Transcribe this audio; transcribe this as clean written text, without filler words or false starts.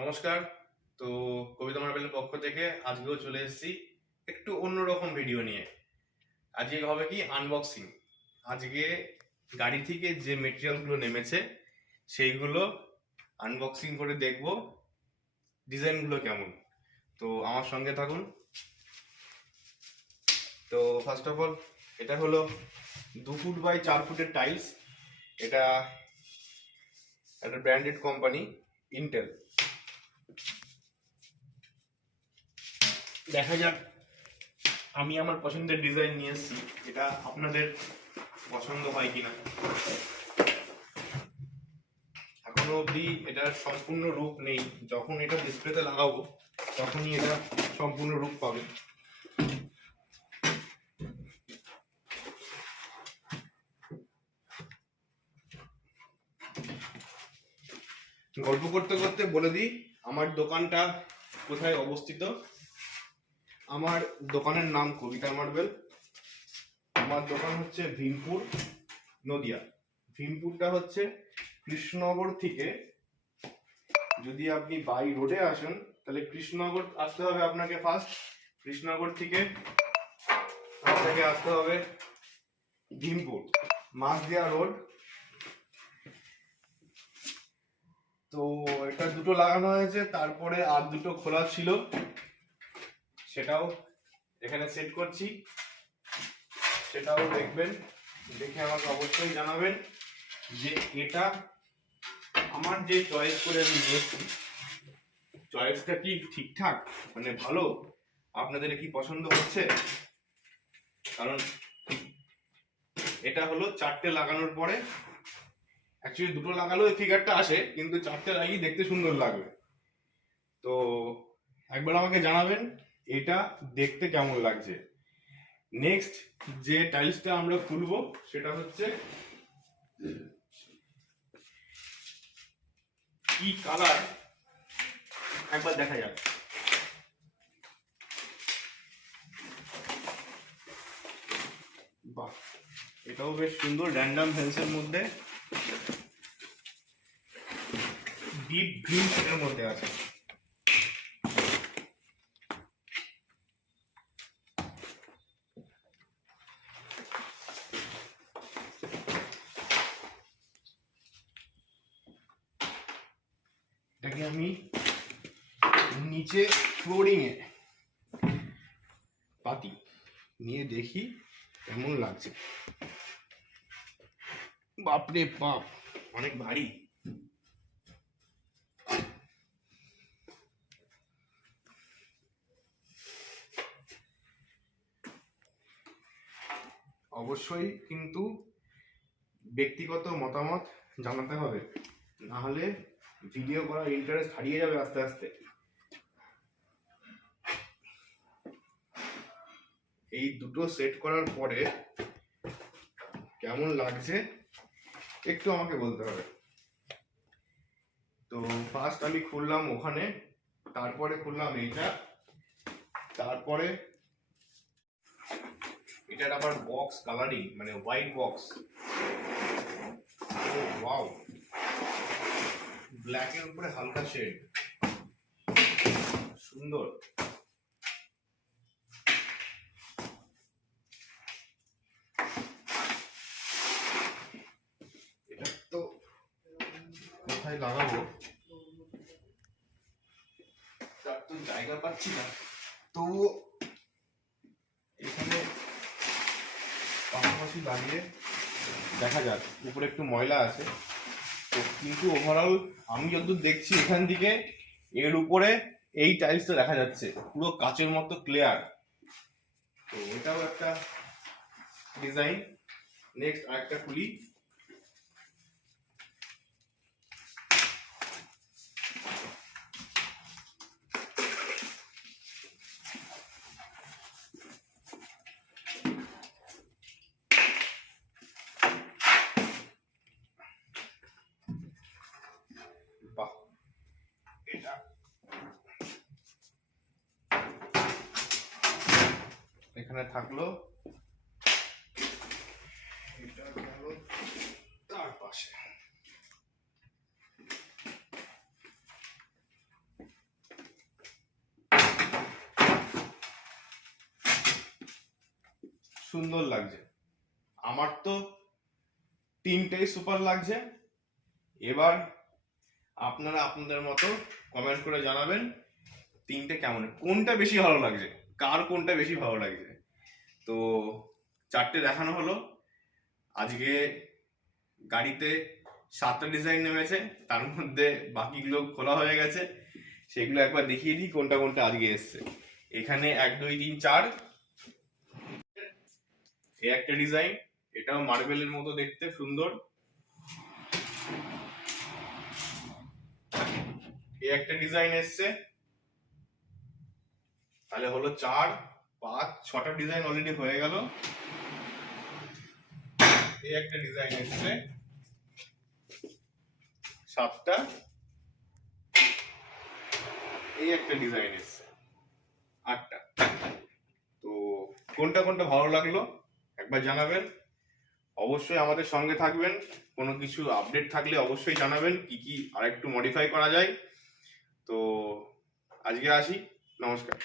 নমস্কার। তো কবিতা মার্বেলের পক্ষ থেকে আজকেও চলে এসেছি একটু অন্যরকম ভিডিও নিয়ে। আজকে হবে কি আনবক্সিং। আজকে গাড়ি থেকে যে মেটেরিয়ালগুলো নেমেছে সেইগুলো আনবক্সিং করে দেখব ডিজাইনগুলো কেমন। তো আমার সঙ্গে থাকুন। তো ফার্স্ট অফ অল এটা হলো 2 ফুট বাই 4 ফুটের টাইলস। এটা একটা ব্র্যান্ডেড কোম্পানি ইন্টেল। দেখা যাক, আমি আমার পছন্দের ডিজাইন নিয়ে এসেছি, এটা আপনাদের পছন্দ হয় কিনা। এখনো অবধি এটার সম্পূর্ণ রূপ নেই, যখন এটা ডিসপ্লেতে লাগাবো তখনই এটা সম্পূর্ণ রূপ পাবে। গল্প করতে করতে বলে দিই আমার দোকানটা কোথায় অবস্থিত। আমার দোকানের নাম কবিতা মার্বেল। আমার দোকান হচ্ছে ভীমপুর, নদিয়া। ভীমপুরটা হচ্ছে কৃষ্ণনগর থেকে, যদি আপনি বাই রোডে আসেন তাহলে কৃষ্ণনগর আসতে হবে আপনাকে ফার্স্ট। কৃষ্ণনগর থেকে আপনাকে আসতে হবে ভীমপুর, মাসদিয়া রোড। তো এটা দুটো লাগানো হয়েছে, তারপরে আর দুটো খোলা ছিল, সেটাও এখানে সেট করছি, সেটাও দেখবেন। দেখে আমাকে অবশ্যই জানাবেন যে এটা আমার যে চয়েস করে আমি নিয়েছি চয়েসটা কি ঠিকঠাক, মানে ভালো, আপনাদের কি পছন্দ হচ্ছে। কারণ এটা হলো 4টে লাগানোর পরে, অ্যাকচুয়ালি দুটো লাগালেও এই ফিগারটা আসে, কিন্তু 4টে লাগিয়ে দেখতে সুন্দর লাগবে। তো একবার আমাকে জানাবেন এটা দেখতে কেমন লাগছে। নেক্সট যে টাইলসটা আমরা খুলবো সেটা হচ্ছে কি কালার একবার দেখা যাক। বাহ, এটাও বেশ সুন্দর, র্যান্ডম ফেন্সের মধ্যে ডিপ গ্রিন শেডের মধ্যে আছে। এটাকে আমি নিচে ফ্লোরিং এ পাতি নিয়ে দেখি কেমন লাগছে। বাপরে বাপ, অনেক ভারী। অবশ্যই কিন্তু ব্যক্তিগত মতামত জানাতে হবে, না হলে ভিডিও করার ইন্টারেস্ট হারিয়ে যাবে আস্তে আস্তে। এই দুটো সেট করার পরে কেমন লাগছে একটু আমাকে বলতে হবে। তো ফার্স্ট আমি খুললাম ওখানে, তারপরে খুললাম এইটা, তারপরে এটার আবার বক্স কালারিং, মানে হোয়াইট বক্স। ও ওয়াও, ব্ল্যাকের উপরে হালকা শেড, সুন্দর। এটা তো কোথায় লাগাবো তার তো জায়গা পাচ্ছি না, তবুও এখানে পাশাপাশি লাগিয়ে দেখা যাক। উপরে একটু ময়লা আছে তো, কিন্তু ওভারঅল আমি যতদূর দেখছি এখান থেকে এর উপরে এই টাইলসটা দেখা যাচ্ছে পুরো কাচের মতো ক্লিয়ার। তো এটাও একটা ডিজাইন। নেক্সট আরেকটা খুলি। বাহ, এটা এখানে থাকলো, এটা গেল তার পাশে। সুন্দর লাগছে। আমার তো তিনটেই সুপার লাগছে। এবার আপনারা আপনাদের মতো কমেন্ট করে জানাবেন তিনটে কেমন, কোনটা বেশি ভালো লাগছে, কার কোনটা বেশি ভালো লাগছে। তো চারটে দেখানো হলো। আজকে গাড়িতে 7টা ডিজাইন নেমেছে, তার মধ্যে বাকিগুলো খোলা হয়ে গেছে, সেগুলো একবার দেখিয়ে দিই কোনটা কোনটা আজকে এসছে। এখানে 1 2 3 4 এই একটা ডিজাইন, এটাও মার্বেলের মতো দেখতে সুন্দর। এই একটা ডিজাইন এসছে, তাহলে হলো 4 5 6টা ডিজাইন অলরেডি হয়ে গেল। এই একটা ডিজাইন এসছে 7টা। এই একটা ডিজাইন এসছে 8টা। তো কোনটা কোনটা ভালো লাগলো একবার জানাবেন। অবশ্যই আমাদের সঙ্গে থাকবেন, কোনো কিছু আপডেট থাকলে অবশ্যই জানাবেন, কি কি আরেকটু মডিফাই করা যায়। তো আজকে আসি, নমস্কার।